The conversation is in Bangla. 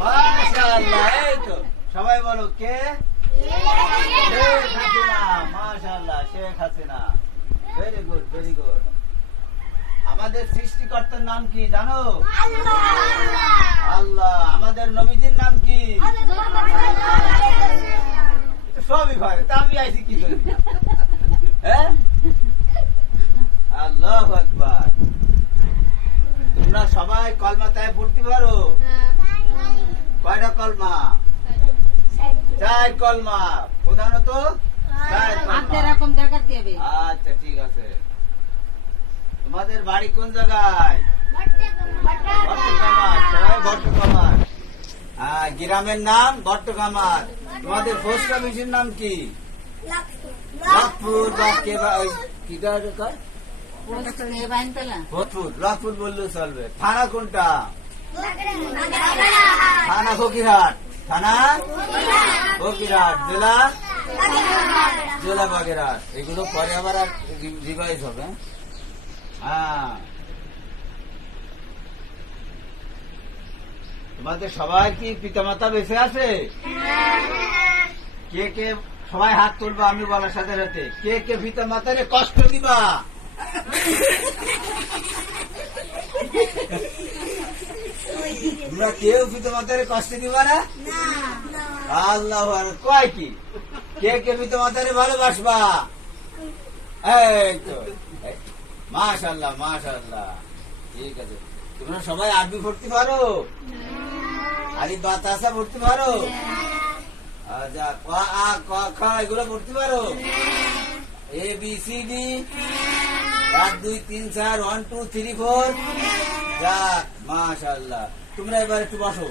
মাশাআল্লাহ। এই তো সবাই বলো কে? শেখ হাসিনা। মাশাআল্লাহ, Sheikh Hasina. Very good, very good. আমাদের সৃষ্টিকর্তার নাম কি জানো? আল্লাহ। আমাদের নবীজির নাম কি? সবই ভাই, তা আমি আইছি কি করি? হ্যাঁ, আল্লাহু আকবার। তোমরা সবাই কলমা তাই পড়তে পারো? কয়টা কলমা? 4 কলমা। প্রধানত 4 কলমা। আচ্ছা, ঠিক আছে। তোমাদের বাড়ি কোন জায়গায়? ভট্টকামার। সবাই ভট্টকামার। গ্রামের নাম ভট্টকামার। তোমাদের পোস্ট অফিসের নাম কি? লাখপুর। লাখপুর বললেও চলবে। থানা কোনটা? থানা ফকিরহাট। থানা ফকিরহাট। জেলা? জেলা বাগেরহাট। এগুলো পরে আবার রিভাইজ হবে। হ্যাঁ, তোমাদের সবাই কি পিতামাতা বেঁচে আছে? কে কে সবাই হাত তুলবা, আমি বলার সাথে সাথে। কে কে পিতামাতারে কষ্ট দিবা? তোমরা কেউ পিতামাতারে কষ্ট দিবা না? আল্লাহ কয় কি? কে কে পিতামাতারে ভালোবাসবা? এই তো, মাশাআল্লাহ, মাশাআল্লাহ। ঠিক আছে। তোমরা সবাই আরবি পড়তে পারো? আলিফ বা তা সা পড়তে পারো? আচ্ছা, ক আ ক খ এগুলো পড়তে পারো? A B C D 1 2 3 4 1 2 3 4। যাক, মাশাআল্লাহ। তোমরা এবার একটু বসো।